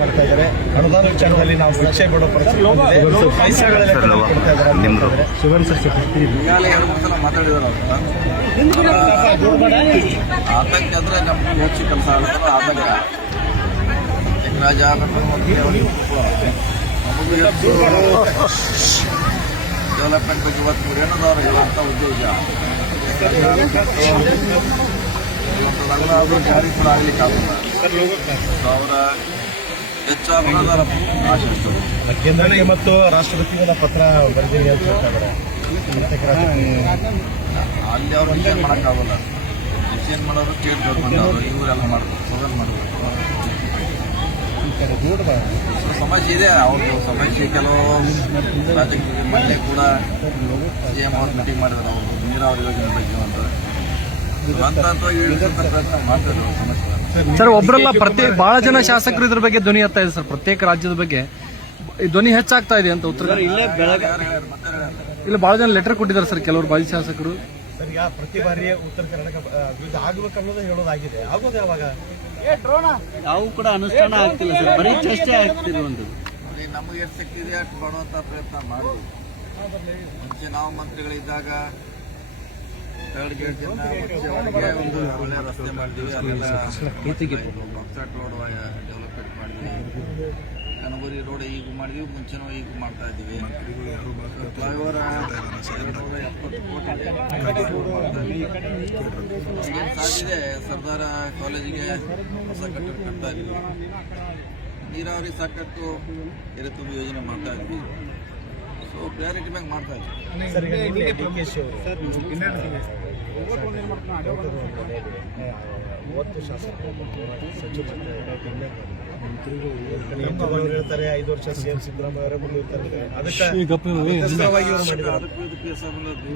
ಮಾಡ್ತಾ ಇದ್ದಾರೆ. ಅನುದಾನ ವಿಚಾರದಲ್ಲಿ ನಾವು ಶಿಕ್ಷೆ ಕೊಡೋ ಪರಿಸ್ಥಿತಿ ಪೈಸಾಗಳೆಲ್ಲ ಕೊಡ್ತಾ ಇದ್ದಾರೆ. ಶಿವನ್ ಸರ್ ಈಗಾಗಲೇ 2 ಸಲ ಮಾತಾಡಿದಾರೆ ಆತಂಕ ಅಂದ್ರೆ ನಮ್ಗೆ ಹೆಚ್ಚು ಕೆಲಸ ಆಗುತ್ತೆ. ಆತಂಕ ರಾಜ ನಮಗೂ ಹೆಚ್ಚು ಡೆವಲಪ್ಮೆಂಟ್ ಬಗ್ಗೆ ಇವತ್ತು ಏನದವ್ರು ಇರುವಂಥ ಉದ್ಯೋಗ ಇವತ್ತು ಜಾರಿ ಕೂಡ ಆಗ್ಲಿಕ್ಕೆ ಆಗುತ್ತೆ. ಅವರ ಹೆಚ್ಚಾದ ಆಶಿಸ್ತದೆ. ಕೇಂದ್ರಕ್ಕೆ ಮತ್ತು ರಾಷ್ಟ್ರಪತಿಗಳ ಪತ್ರ ಬರ್ತೀನಿ ಅಂತ ಹೇಳ್ತಾರೆ. ಅಲ್ಲಿ ಅವ್ರು ಡಿಸೈನ್ ಮಾಡೋಕ್ಕಾಗಲ್ಲ. ಡಿಸೈನ್ ಮಾಡೋದು ಸ್ಟೇಟ್ ಗೌರ್ಮೆಂಟ್ ಅವರು ಇವರೆಲ್ಲ ಮಾಡಬೇಕು, ಸದನ್ ಮಾಡಬೇಕು. ಸಮಸ್ಯೆ ಇದೆ ಅವ್ರದ್ದು ಸಮಸ್ಯೆ. ಕೆಲವು ರಾಜ್ಯಕ್ಕೆ ಮೊನ್ನೆ ಕೂಡ CM ಅವ್ರು ಮೀಟಿಂಗ್ ಮಾಡಿದ್ರು. ಅವರು ನೀರಾವರಿ ಯೋಜನೆ ಬಗ್ಗೆ ಪ್ರಯತ್ನ ಮಾಡ್ತಾರೆ. ಸಮಸ್ಯೆ ಸರ್ ಒಬ್ಬರಲ್ಲ ಬಹಳ ಜನ ಶಾಸಕರು ಇದ್ರ ಬಗ್ಗೆ ಧ್ವನಿ ಎತ್ತಾ ಇದೆ ಸರ್. ಪ್ರತ್ಯೇಕ ರಾಜ್ಯದ ಬಗ್ಗೆ ಧ್ವನಿ ಹೆಚ್ಚಾಗ್ತಾ ಇದೆ ಅಂತ ಉತ್ತರ ಇಲ್ಲ ಬಹಳ ಜನ ಲೆಟರ್ ಕೊಟ್ಟಿದ್ದಾರೆ ಸರ್ ಕೆಲವರು ಬಾಜಿ ಶಾಸಕರು. ಸರ್ ಈಗ ಪ್ರತಿ ಬಾರಿ ಉತ್ತರ ಕರ್ನಾಟಕ ವಿರುದ್ಧ ಆಗ್ಬೇಕು ಅನ್ನೋದು ಹೇಳೋದಾಗಿದೆ. ಆಗೋದು ಯಾವಾಗ ಯಾವ ಕೂಡ ಅನುಷ್ಠಾನ ಆಗ್ತಿಲ್ಲ ಸರ್, ಬರೀ ಚರ್ಚೆ ಆಗ್ತಿರುವಂಥದ್ದು. ನಮಗೆ ಎಷ್ಟು ಶಕ್ತಿ ಇದೆ ಅಷ್ಟು ಮಾಡುವಂತ ಪ್ರಯತ್ನ ಮಾಡಿ. ಮುಂಚೆ ನಾವು ಮಂತ್ರಿಗಳಿದ್ದಾಗ 2 ಗೇಟ್ ಒಳಗೆ ಒಂದು ಒಳ್ಳೆ ರಸ್ತೆ ಮಾಡಿದ್ವಿ. ಅಲ್ಲೆಲ್ಲ ಬಾಕ್ಸಾಟ್ ರೋಡ್ ಡೆವಲಪ್ಮೆಂಟ್ ಮಾಡಿದ್ವಿ. ಕನಬೂರಿ ರೋಡ್ ಈಗ ಮಾಡಿದ್ವಿ, ಮುಂಚೆನೂ ಈಗ ಮಾಡ್ತಾ ಇದ್ದೀವಿ. ಫ್ಲೈಓವರ್ 270 ಕೋಟಿ ಸಾಧ್ಯತೆ. ಸರ್ದಾರ ಕಾಲೇಜಿಗೆ ಹೊಸ ಕಟ್ಟಡ ಕಟ್ತಾ ಇದ್ವಿ. ನೀರಾವರಿ ಸಾಕಷ್ಟು ಕೆರೆ ತುಂಬಿ ಯೋಜನೆ ಮಾಡ್ತಾ ಇದ್ವಿ. ಸೊ ಪ್ರಯಾರಿಟಿ ಮ್ಯಾಗ ಮಾಡ್ತಾ ಇದ್ವಿ. ಹೇಳ್ತಾರೆ 5 ವರ್ಷ CM ಸಿದ್ದರಾಮಯ್ಯ ಅವರೇ ಮುಂದಿರ್ತಾರೆ.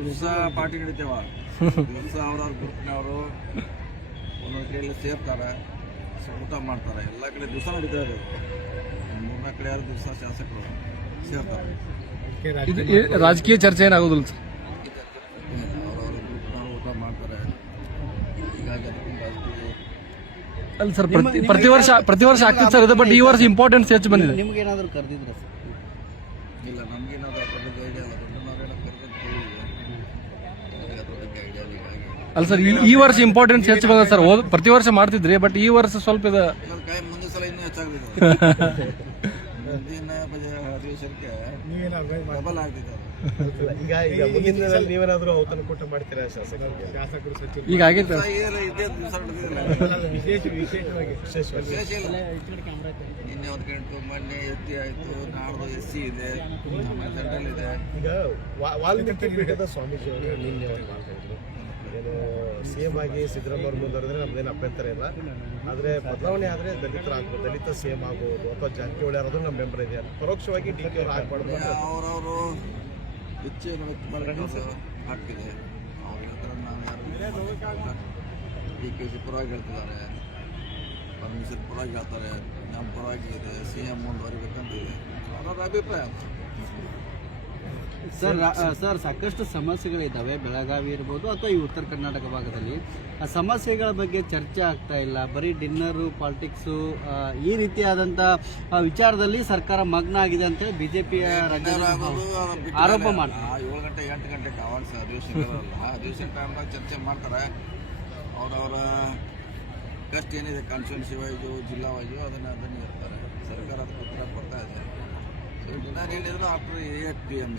ದಿವಸ ಪಾರ್ಟಿ ನಡೀತೇವ. ದಿವಸ ಅವ್ರವ್ರ ಗ್ರೂಪ್ನವರು ಒಂದೊಂದು ಕಡೆಯಲ್ಲಿ ಸೇರ್ತಾರೆ, ಊಟ ಮಾಡ್ತಾರೆ. ಎಲ್ಲ ಕಡೆ ದಿವಸ ನಡೀತಾ ಇದೆ. 3-4 ಕಡೆ ಯಾರು ದಿವಸ ಶಾಸಕರು ಸೇರ್ತಾರೆ. ರಾಜಕೀಯ ಚರ್ಚೆ ಏನಾಗೋದಿಲ್ಲ ಸರ್. ಅವ್ರವ್ರ ಗ್ರೂಪ್ನವರು ಊಟ ಮಾಡ್ತಾರೆ. ಹೀಗಾಗಿ ಅದಕ್ಕಿಂತ ರಾಜಕೀಯ ಅಲ್ಲ ಸರ್ ಪ್ರತಿ ವರ್ಷ ಆಗ್ತಿತ್ತು ಸರ್ ಇದು. ಬಟ್ ಈ ವರ್ಷ ಇಂಪಾರ್ಟೆನ್ಸ್ ಹೆಚ್ಚು ಬಂದಿದೆ. ನಿಮ್ಗೆ ಏನಾದ್ರು ಕರೆದಿದ್ರ ಸರ್? ಇಲ್ಲ, ನಮಗೇನಾದ್ರು ಅದ್ರ ಬಗ್ಗೆ ಐಡಿಯಾ ಇಲ್ಲ. ದೊಡ್ಡನವರೇನೋ ಕರೆದಿದ್ದೀವಿ, ಅದ್ರ ಬಗ್ಗೆ ಐಡಿಯಾ ಇಲ್ಲ. ಹೀಗಾಗಿ ಅಲ್ಲ ಸರ್ ಈ ವರ್ಷ ಇಂಪಾರ್ಟೆನ್ಸ್ ಹೆಚ್ಚು ಬಂದ ಸರ್. ಪ್ರತಿ ವರ್ಷ ಮಾಡ್ತಿದ್ರಿ, ಬಟ್ ಈ ವರ್ಷ ಸ್ವಲ್ಪ ಇದೆ. ಮುಂದಿನ ಸಲ ಇನ್ನೂ ಹೆಚ್ಚಾಗ್ತಿದೆ. ಮುಂದಿನ ಅಧಿವೇಶನಕ್ಕೆ ಡಬಲ್ ಆಗ್ತಿದೆ. ಈಗ ಮುಂದಿನ ದಿನದಲ್ಲಿ ನೀವೇನಾದ್ರೂ ಔತಣಕೂಟ ಮಾಡ್ತೀರಾ ಶಾಸಕರು ಸಚಿವರು? ಈಗ ಆಗೈತೆ ಇದೇ ದಿವಸ ವಿಶೇಷ ಇಲ್ಲ. ನಿನ್ನೆ 1 ಗಂಟೆ ಮೊನ್ನೆ ಎತ್ತಿ ಆಯ್ತು, ನಾಡ್ದು SC ಇದೆ, ಆಮೇಲೆ ಸೆಂಟ್ರಲ್ ಇದೆ. ಈಗ ವಾಲ್ಮೀಕಿ ಪೀಠದ ಸ್ವಾಮೀಜಿ ಅವರು ನಿನ್ನೆ ಅವ್ರು ಮಾತಾಡಿದ್ರು. ಏನು CM ಆಗಿ ಸಿದ್ದರಾಮಯ್ಯ ಅವ್ರು ಮುಂದುವರೆದ್ರೆ ನಮ್ದೇನು ಅಭ್ಯಂತರ ಇಲ್ಲ, ಆದರೆ ಬದಲಾವಣೆ ಆದರೆ ದಲಿತರಾಗ್ಬೋದು, ದಲಿತ CM ಆಗ್ಬೋದು, ಅಥವಾ ಜಾರಕಿಹೊಳಿ ಯಾರಾದ್ರೂ ನಮ್ಮ ಮೆಂಬರ್ ಇದೆ. ಪರೋಕ್ಷವಾಗಿ DK ಅವ್ರು ಆಗ್ಬಾರ್ದು. ಅವರವರು ಇಚ್ಛೆಯನ್ನು ವ್ಯಕ್ತ ಮಾಡೋದು ಆಗ್ತಿದೆ. ಅವ್ರ ಹತ್ರ ನಾವು ಯಾರು DKC ಪರವಾಗಿ ಹೇಳ್ತಿದ್ದಾರೆ, ಪರಮೇಶ್ವರ್ ಪರವಾಗಿ ಹೇಳ್ತಾರೆ, ನಮ್ಮ ಪರವಾಗಿ ಇದೆ, CM ಮುಂದುವರಿಬೇಕಂತಿದೆ. ಅವರ ಅಭಿಪ್ರಾಯ. ಸರ್ ಸಾಕಷ್ಟು ಸಮಸ್ಯೆಗಳಿದ್ದಾವೆ. ಬೆಳಗಾವಿ ಇರ್ಬೋದು ಅಥವಾ ಈ ಉತ್ತರ ಕರ್ನಾಟಕ ಭಾಗದಲ್ಲಿ ಆ ಸಮಸ್ಯೆಗಳ ಬಗ್ಗೆ ಚರ್ಚೆ ಆಗ್ತಾ ಇಲ್ಲ. ಬರೀ ಡಿನ್ನರು, ಪಾಲಿಟಿಕ್ಸು, ಈ ರೀತಿಯಾದಂಥ ವಿಚಾರದಲ್ಲಿ ಸರ್ಕಾರ ಮಗ್ನ ಆಗಿದೆ ಅಂತೇಳಿ BJPಯ ಆರೋಪ ಮಾಡ್ತಾರೆ. 7 ಗಂಟೆ 8 ಗಂಟೆಗೆ ಅವಾರ್ಡ್ಸ್ ಅಧಿವೇಶನ ಟೈಮ್ನಾಗ ಚರ್ಚೆ ಮಾಡ್ತಾರೆ. ಅವರವರ ಕಷ್ಟ ಏನಿದೆ ಕಾನ್ಸ್ಟಿಟ್ಯೂನ್ಸಿ ವೈಸು, ಜಿಲ್ಲಾ ವೈಸು ಅದನ್ನು ಇರ್ತಾರೆ. ಸರ್ಕಾರ ಅದಕ್ಕೆ ಉತ್ತರ ಕೊಡ್ತಾ ಇದೆ. ನಾನು ಹೇಳಿದ್ರು ಆಫ್ಟರ್ 8 PM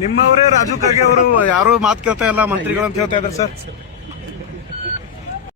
ನಿಮ್ಮವರೇ ರಾಜು ಖರ್ಗೆ ಅವರು ಯಾರು ಮಾತು ಕೇಳ್ತಾ ಇಲ್ಲ ಮಂತ್ರಿಗಳು ಅಂತ ಹೇಳ್ತಾ ಇದ್ದಾರೆ ಸರ್.